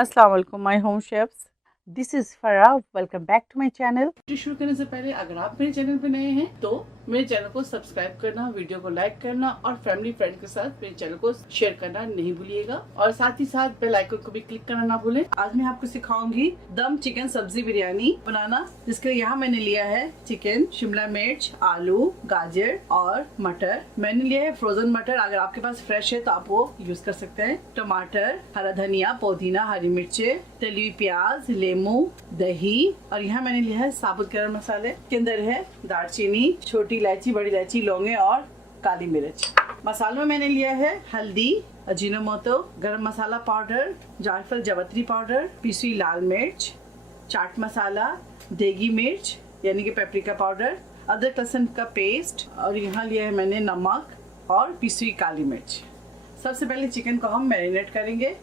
अस्सलाम वालेकुम my home chefs, this is Farah. Welcome back to my channel. शुरू करने से पहले अगर आप मेरे चैनल पे नए हैं तो मेरे चैनल को सब्सक्राइब करना, वीडियो को लाइक करना और फैमिली फ्रेंड के साथ मेरे चैनल को शेयर करना नहीं भूलिएगा और साथ ही साथ बेल आइकन को भी क्लिक करना ना भूलें। आज मैं आपको सिखाऊंगी दम चिकन सब्जी बिरयानी बनाना, जिसके लिए यहाँ मैंने लिया है चिकन, शिमला मिर्च, आलू, गाजर और मटर। मैंने लिया है फ्रोजन मटर, अगर आपके पास फ्रेश है तो आप वो यूज कर सकते हैं। टमाटर, हरा धनिया, पुदीना, हरी मिर्चे, तली हुई प्याज, लेमू, दही और यहाँ मैंने लिया है साबुत गरम मसाले। के अंदर है दालचीनी, छोटी इलायची, बड़ी इलायची, लौंगे और काली मिर्च। मसालों में मैंने लिया है हल्दी, अजीनोमोटो, गरम मसाला पाउडर, जायफल जावित्री पाउडर, पिसी लाल मिर्च, चाट मसाला, देगी मिर्च यानी कि पेपरिका पाउडर, अदरक लहसुन का पेस्ट और यहाँ लिया है मैंने नमक और पिसी हुई काली मिर्च। सबसे पहले चिकन को हम मैरिनेट करेंगे।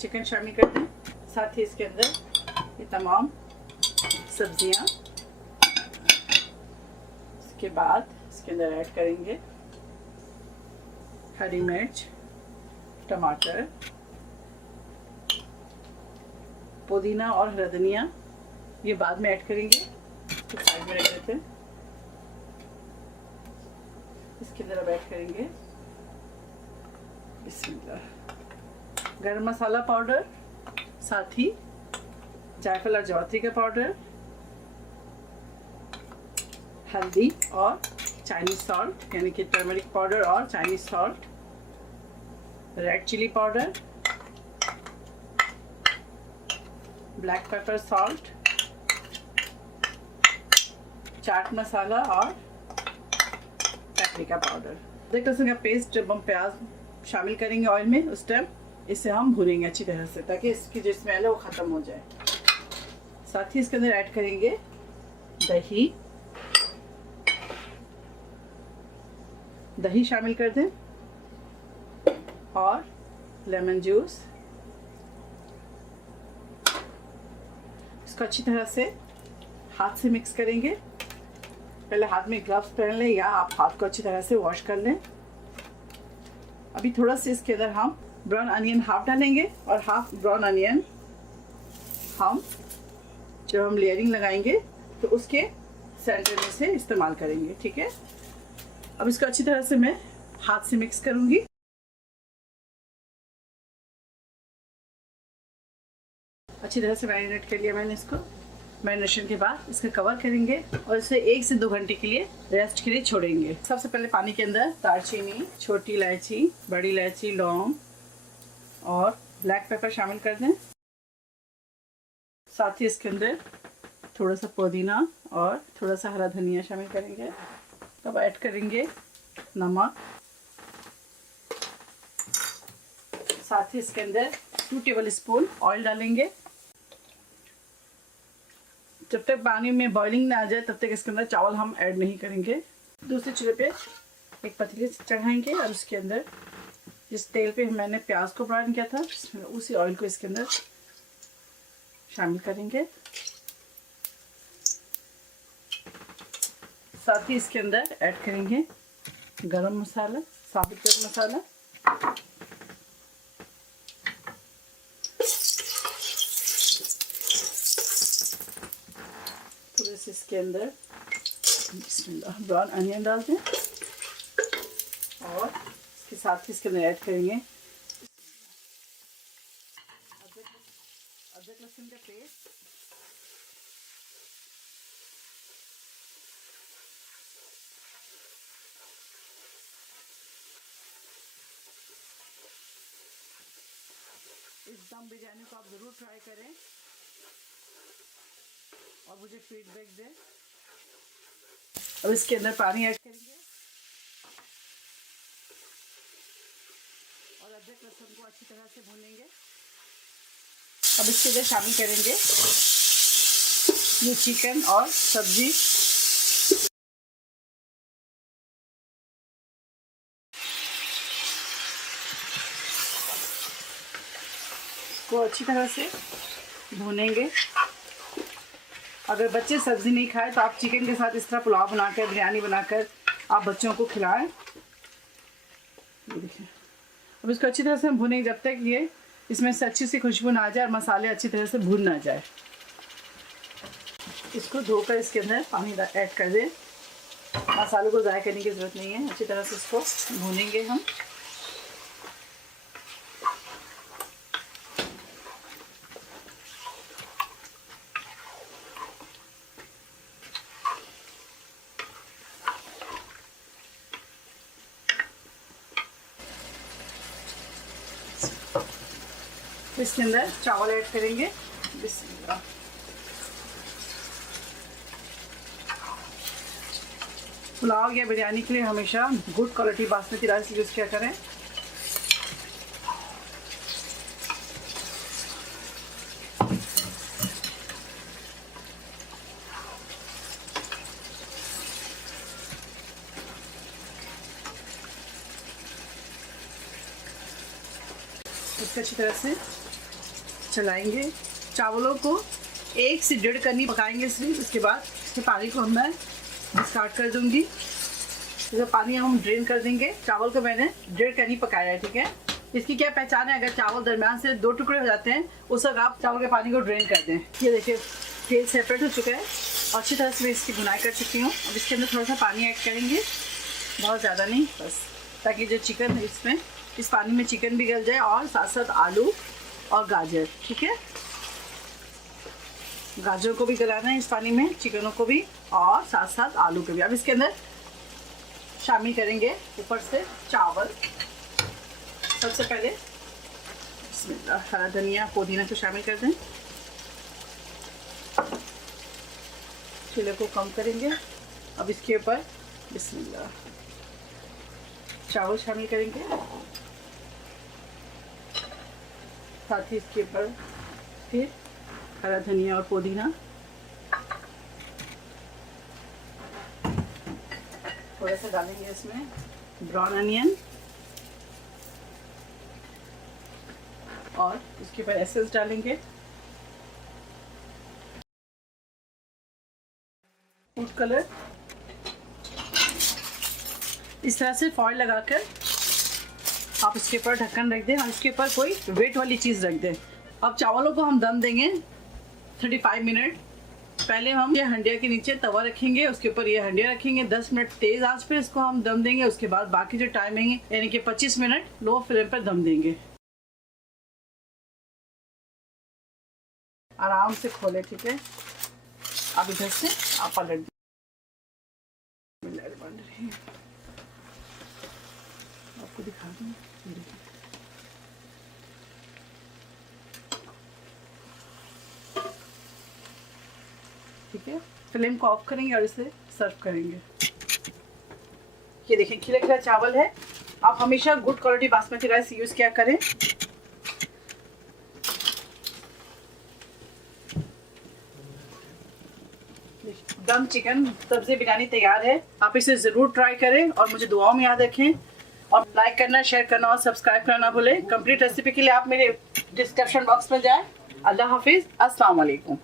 चिकन शामिल करते हैं, साथ ही इसके अंदर ये तमाम सब्जियां। इसके बाद इसके अंदर ऐड करेंगे हरी मिर्च, टमाटर, पुदीना और हरा धनिया, ये बाद में ऐड करेंगे तो साइड में रख देते हैं। इसके अंदर अब ऐड करेंगे बिस्मिल्लाह गरम मसाला पाउडर, साथ ही जायफल और जावित्री का पाउडर, हल्दी और चाइनीज सॉल्ट यानी कि टर्मरिक पाउडर और Chinese salt, red chilli powder, black pepper salt, chaat masala और पेपरिका पाउडर। अदरक लहसुन का पेस्ट जब हम प्याज शामिल करेंगे ऑयल में, उस टाइम इसे हम भूनेंगे अच्छी तरह से ताकि इसकी जो स्मेल है वो ख़त्म हो जाए। साथ ही इसके अंदर ऐड करेंगे दही, दही शामिल कर दें और लेमन जूस। इसको अच्छी तरह से हाथ से मिक्स करेंगे। पहले हाथ में ग्लव्स पहन लें या आप हाथ को अच्छी तरह से वॉश कर लें। अभी थोड़ा सा इसके अंदर हम ब्राउन अनियन हाफ डालेंगे और हाफ ब्राउन अनियन हम जब हम लेयरिंग लगाएंगे तो उसके सेंटर में से इस्तेमाल करेंगे। ठीक है, अब इसको अच्छी तरह से मैं हाथ से मिक्स करूंगी। अच्छी तरह से मैरिनेट कर लिया मैंने इसको। मैरिनेशन के बाद इसका कवर करेंगे और इसे 1 से 2 घंटे के लिए रेस्ट के लिए छोड़ेंगे। सबसे पहले पानी के अंदर दालचीनी, छोटी इलायची, बड़ी इलायची, लौंग और ब्लैक पेपर शामिल कर दें। साथ ही इसके अंदर थोड़ा सा पुदीना और थोड़ा सा हरा धनिया शामिल करेंगे। तब ऐड करेंगे नमक। साथ ही इसके अंदर 2 टेबल स्पून ऑयल डालेंगे। जब तक पानी में बॉइलिंग ना आ जाए तब तक इसके अंदर चावल हम ऐड नहीं करेंगे। दूसरे चूल्हे पे एक पतीली चढ़ाएंगे और उसके अंदर जिस तेल पे मैंने प्याज को ब्राउन किया था उसी ऑयल को इसके अंदर शामिल करेंगे। साथ ही इसके अंदर ऐड करेंगे गरम मसाला, साबुत गरम मसाला, थोड़े से इसके अंदर ब्राउन अनियन डाल दें और इसके साथ ही इसके अंदर ऐड करेंगे अदरक लहसुन का पेस्ट, इस दम बिरयानी को आप ज़रूर ट्राई करें और मुझे फीडबैक दें। अब इसके अंदर पानी ऐड करेंगे और अदरक लहसुन को अच्छी तरह से भूनेंगे। अब इसके अंदर शामिल करेंगे ये चिकन और सब्जी। को अच्छी तरह से भूनेंगे। अगर बच्चे सब्ज़ी नहीं खाए तो आप चिकन के साथ इस तरह पुलाव बनाकर, बिरयानी बनाकर आप बच्चों को खिलाएं। ये देखिए अब इसको अच्छी तरह से हम भुनेंगे जब तक ये इसमें से अच्छी सी खुशबू ना आ जाए और मसाले अच्छी तरह से भून ना जाए। इसको धोकर इसके अंदर पानी ऐड कर दें। मसालों को ज़ाया करने की ज़रूरत नहीं है, अच्छी तरह से इसको भूनेंगे हम। इसके अंदर चावल ऐड करेंगे। बिस्मिल्लाह। पुलाव या बिरयानी के लिए हमेशा good quality basmati rice use किया करें। इसको अच्छी तरह से चलाएंगे। चावलों को 1 से 1.5 कनी पकाएंगे सिर्फ। उसके बाद इसके पानी को मैं डिस्कार्ड कर दूंगी। इसका पानी हम ड्रेन कर देंगे। चावल को मैंने 1.5 कनी पकाया है, ठीक है। इसकी क्या पहचान है, अगर चावल दरमियान से 2 टुकड़े हो जाते हैं उस वक्त आप चावल के पानी को ड्रेन कर दें। ये देखिए तेल सेपरेट हो चुका है और अच्छी तरह से मैं इसकी भुनाई कर चुकी हूँ। अब इसके अंदर थोड़ा सा पानी ऐड करेंगे, बहुत ज़्यादा नहीं, बस ताकि जो चिकन है इसमें इस पानी में चिकन भी गल जाए और साथ साथ आलू और गाजर, ठीक है। गाजर को भी गलाना है इस पानी में, चिकनों को भी और साथ साथ आलू को भी। अब इसके अंदर शामिल करेंगे ऊपर से चावल। सबसे पहले बिस्मिल्लाह, हरा धनिया पुदीना को शामिल कर दें। चूल्हे को कम करेंगे। अब इसके ऊपर बिस्मिल्लाह चावल शामिल करेंगे, साथ ही इसके ऊपर फिर हरा धनिया और पुदीना। थोड़ा सा डालेंगे इसमें ब्राउन अनियन और इसके ऊपर एसेंस डालेंगे, फूड कलर। इस तरह से फॉइल लगाकर आप इसके ऊपर ढक्कन रख दें और इसके ऊपर कोई वेट वाली चीज़ रख दें। अब चावलों को हम दम देंगे 35 मिनट। पहले हम ये हंडिया के नीचे तवा रखेंगे, उसके ऊपर ये हंडिया रखेंगे। 10 मिनट तेज़ आंच पे इसको हम दम देंगे। उसके बाद बाकी जो टाइम है यानी कि 25 मिनट लो फ्लेम पर दम देंगे। आराम से खोले, ठीक है। अब इधर से आप पलट आपको दिखा दूँ, ठीक है। फ्लेम को ऑफ करेंगे और इसे सर्व करेंगे। ये देखें खिला खिला चावल है। आप हमेशा good quality basmati rice use किया करें। दम चिकन सब्जी बिरयानी तैयार है। आप इसे ज़रूर ट्राई करें और मुझे दुआओं में याद रखें। और लाइक करना, शेयर करना और सब्सक्राइब करना ना भूलें। कंप्लीट रेसिपी के लिए आप मेरे डिस्क्रिप्शन बॉक्स में जाएं। अल्लाह हाफिज़, अस्सलाम वालेकुम।